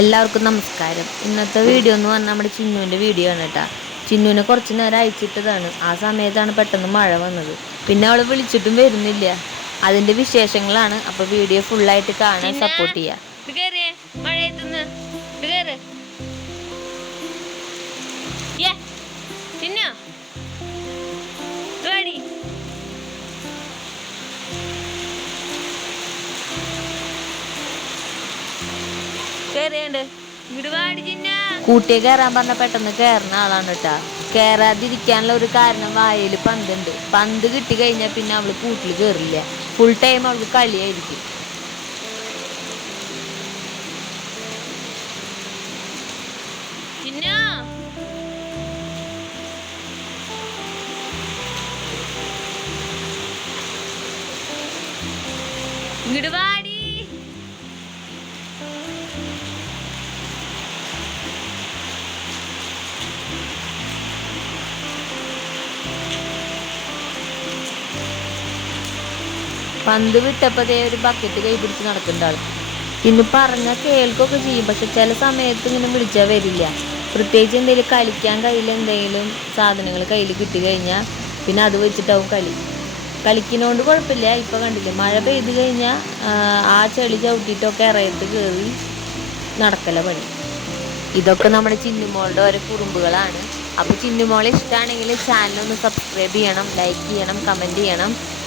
എല്ലാവർക്കും നമസ്കാരം. ഇന്നത്തെ വീഡിയോ എന്ന് പറഞ്ഞാൽ നമ്മുടെ ചിന്നുവിന്റെ വീഡിയോ ആണ് കേട്ടോ ചിന്നുവിനെ കുറച്ച് നേരം അയച്ചിട്ടതാണ്. ആ സമയത്താണ് പെട്ടെന്ന് മഴ വന്നത്. പിന്നെ അവൾ വിളിച്ചിട്ടും വരുന്നില്ല. അതിന്റെ വിശേഷങ്ങളാണ്. അപ്പോൾ വീഡിയോ ഫുള്ളായിട്ട് കാണാൻ സപ്പോർട്ട് ചെയ്യുക കൂട്ടിയെ കയറാൻ പറഞ്ഞ പെട്ടെന്ന് കയറുന്ന ആളാണ് കേട്ടാ. കയറാതിരിക്കാനുള്ള ഒരു കാരണം വായയിൽ പന്തുണ്ട്. പന്ത് കിട്ടി കഴിഞ്ഞാൽ പിന്നെ അവൾ കൂട്ടിൽ കയറില്ല ഫുൾ ടൈം അവൾക്ക് കളിയായിരിക്കും. ഇങ്ങോട്ട് വാടി പന്ത് ദേ ഒരു ബക്കറ്റ് കൈ പിടിച്ച് നടക്കേണ്ട ആൾ ഇന്ന് പറഞ്ഞാൽ കേൾക്കൊക്കെ ചെയ്യും പക്ഷെ ചില സമയത്ത് ഇങ്ങനെ വിളിച്ചാൽ വരില്ല. പ്രത്യേകിച്ച് എന്തെങ്കിലും കളിക്കാൻ കയ്യിൽ എന്തെങ്കിലും സാധനങ്ങൾ കയ്യിൽ കിട്ടി കഴിഞ്ഞാൽ പിന്നെ അത് വെച്ചിട്ടാവും കളി. കളിക്കുന്നതുകൊണ്ട് കുഴപ്പമില്ല ഇപ്പം കണ്ടില്ലേ മഴ പെയ്ത് കഴിഞ്ഞാൽ ആ ചെളി ചവിട്ടിയിട്ടൊക്കെ ഇറയത്ത് കയറി നടക്കല പണി. ഇതൊക്കെ നമ്മുടെ ചിന്നുമോളുടെ ഓരോ കുറുമ്പുകളാണ്. അപ്പോൾ ചിന്നുമോളെ ഇഷ്ടമാണെങ്കിൽ ഒന്ന് സബ്സ്ക്രൈബ് ചെയ്യണം ലൈക്ക് ചെയ്യണം കമന്റ് ചെയ്യണം.